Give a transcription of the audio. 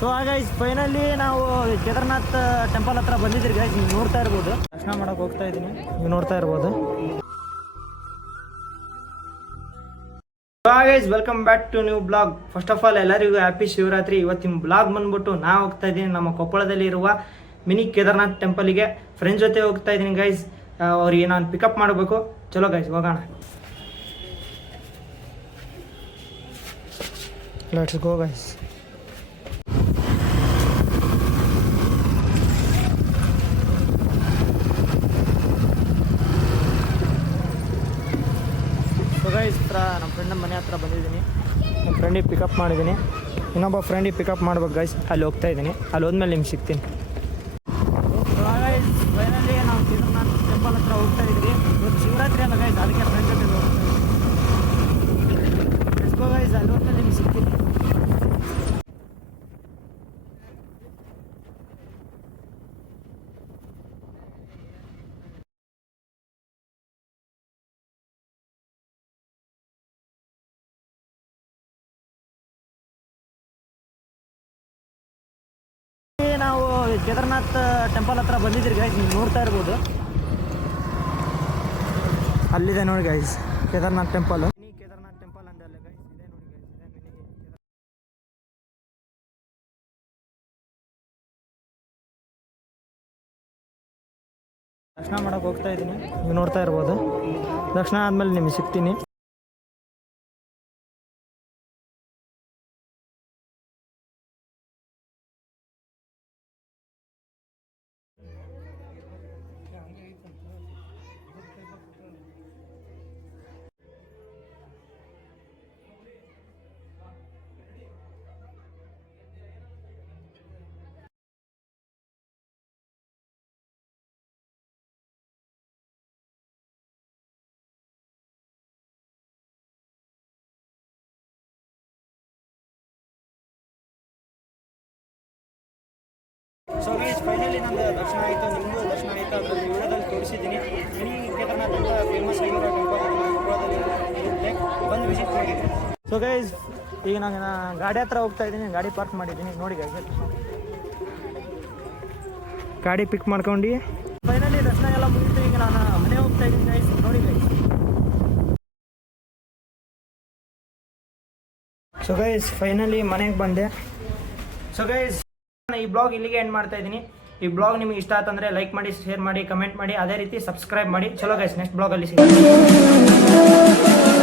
So guys finally ನಾವು Kedarnath temple ಹತ್ರ ಬಂದಿದ್ದೀರಿ ಗೈಸ್. ನೀವು ನೋಡ್ತಾ ಇರ್ಬೋದು, ದರ್ಶನ ಮಾಡೋಕೆ ಹೋಗ್ತಾ ಇದ್ದೀನಿ, ನೀವು ನೋಡ್ತಾ ಇರ್ಬೋದು. Guys welcome back to new blog. First of all ಎಲ್ಲರಿಗೂ ಹ್ಯಾಪಿ ಶಿವರಾತ್ರಿ. ಇವತ್ತಿನ ಬ್ಲಾಗ್ ಬಂದ್ಬಿಟ್ಟು ನಾ ಹೋಗ್ತಾ ಇದ್ದೀನಿ ನಮ್ಮ ಕೊಪ್ಪಳದಲ್ಲಿ ಇರುವ ಮಿನಿ ಕೇದಾರ್ನಾಥ್ ಟೆಂಪಲ್ಗೆ. ಫ್ರೆಂಡ್ಸ್ ಜೊತೆ ಹೋಗ್ತಾ ಇದ್ದೀನಿ ಗೈಸ್. ಅವ್ರಿಗೆ ನಾನು ಪಿಕಪ್ ಮಾಡಬೇಕು. ಚಲೋ ಗೈಸ್ ಹೋಗೋಣ, ಲೆಟ್ಸ್ ಗೋ ಗೈಸ್. ಗೈಸ್ ನಮ್ಮ ಫ್ರೆಂಡ್ ಮನೆ ಹತ್ರ ಬಂದಿದ್ದೀನಿ. ನಮ್ಮ ಫ್ರೆಂಡಿಗೆ ಪಿಕಪ್ ಮಾಡಿದ್ದೀನಿ. ಇನ್ನೊಬ್ಬ ಫ್ರೆಂಡಿಗೆ ಪಿಕಪ್ ಮಾಡ್ಬೇಕು ಗೈಸ್. ಅಲ್ಲಿ ಹೋಗ್ತಾ ಇದ್ದೀನಿ. ಅಲ್ಲಿ ಹೋದ್ಮೇಲೆ ನಿಮ್ಗೆ ಸಿಗ್ತೀನಿ. ಗೈಸ್ ಫೈನಲಿ ನಾವು ಕೇದಾರ್ನಾಥ್ ಟೆಂಪಲ್ ಹತ್ರ ಹೋಗ್ತಾ ಇದ್ದೀವಿ. ಇವತ್ತು ಶಿವರಾತ್ರಿ ಅಲ್ಲ ಗೈಸ್, ಅದಕ್ಕೆ ಫ್ರೆಂಡ್ ಜೊತೆ ಹೋಗ್ತಾ ಇದ್ದೀವಿ. ಗೈಸ್ ಅಲ್ಲಿ ಹೋದ್ಮೇಲೆ ನಿಮ್ಗೆ ಸಿಗ್ತೀನಿ. ನಾವು ಕೇದಾರ್ನಾಥ್ ಟೆಂಪಲ್ ಹತ್ರ ಬಂದಿದ್ದೀರಿ ಗೈಸ್. ನೀವು ನೋಡ್ತಾ ಇರ್ಬೋದು, ಅಲ್ಲಿದೆ ನೋಡಿ guys Kedarnath temple. Kedarnath temple ಅಂದೆ ಅಲ್ಲ ಗೈಸ್, ಇದೆ ನೋಡಿ ಗೈಸ್. ದರ್ಶನ ಮಾಡೋಕೆ ಹೋಗ್ತಾ ಇದ್ದೀನಿ, ನೀವು ನೋಡ್ತಾ ಇರ್ಬೋದು. ದರ್ಶನ ಆದಮೇಲೆ ನಿಮಗೆ ಸಿಗ್ತೀನಿ. ಸೊ ಗೈಸ್ ಫೈನಲಿ ನಮ್ಮದು ದರ್ಶನ ಆಯಿತು, ನಿಮ್ಮದು ದರ್ಶನ ಆಯಿತು. ಅದರಲ್ಲಿ ವಿಡಿಯೋದಲ್ಲಿ ತೋರಿಸಿದ್ದೀನಿ. ಮಿನಿ ಕೇದಾರ್ನಾಥ್ ಅಂತ ಫೇಮಸ್ ಆಗಿರೋ ಟೆಂಪಲ್ ಕೊಪ್ಪಳದಲ್ಲಿ ಇರುತ್ತೆ, ಬಂದು ವಿಸಿಟ್ ಮಾಡಿ. ಸೊ ಗೈಸ್ ಈಗ ನಾನು ಗಾಡಿ ಹತ್ರ ಹೋಗ್ತಾ ಇದ್ದೀನಿ. ಗಾಡಿ ಪಾರ್ಕ್ ಮಾಡಿದ್ದೀನಿ ನೋಡಿ ಗೈಸ್. ಗಾಡಿ ಪಿಕ್ ಮಾಡ್ಕೊಂಡು ಫೈನಲಿ ದರ್ಶನ ಎಲ್ಲ ಮುಗಿತು. ಈಗ ನಾನು ಮನೆ ಹೋಗ್ತಾ ಇದ್ದೀನಿ ಗೈಸ್, ನೋಡಿ ಗೈಸ್. ಸೊ ಗೈಸ್ ಫೈನಲಿ ಮನೆಗೆ ಬಂದೆ. ಸೊ ಗೈಸ್ ಈ ಬ್ಲಾಗ್ ಇಲ್ಲಿಗೆ ಎಂಡ್ ಮಾಡ್ತಾ ಇದ್ದೀನಿ. ಈ ಬ್ಲಾಗ್ ನಿಮಗೆ ಇಷ್ಟ ಆತಂದ್ರೆ ಲೈಕ್ ಮಾಡಿ, ಶೇರ್ ಮಾಡಿ, ಕಮೆಂಟ್ ಮಾಡಿ, ಅದೇ ರೀತಿ ಸಬ್ಸ್ಕ್ರೈಬ್ ಮಾಡಿ. ಚಲೋ ಗೈಸ್ ನೆಕ್ಸ್ಟ್ ಬ್ಲಾಗಲ್ಲಿ ಸಿಗ್ತೀನಿ.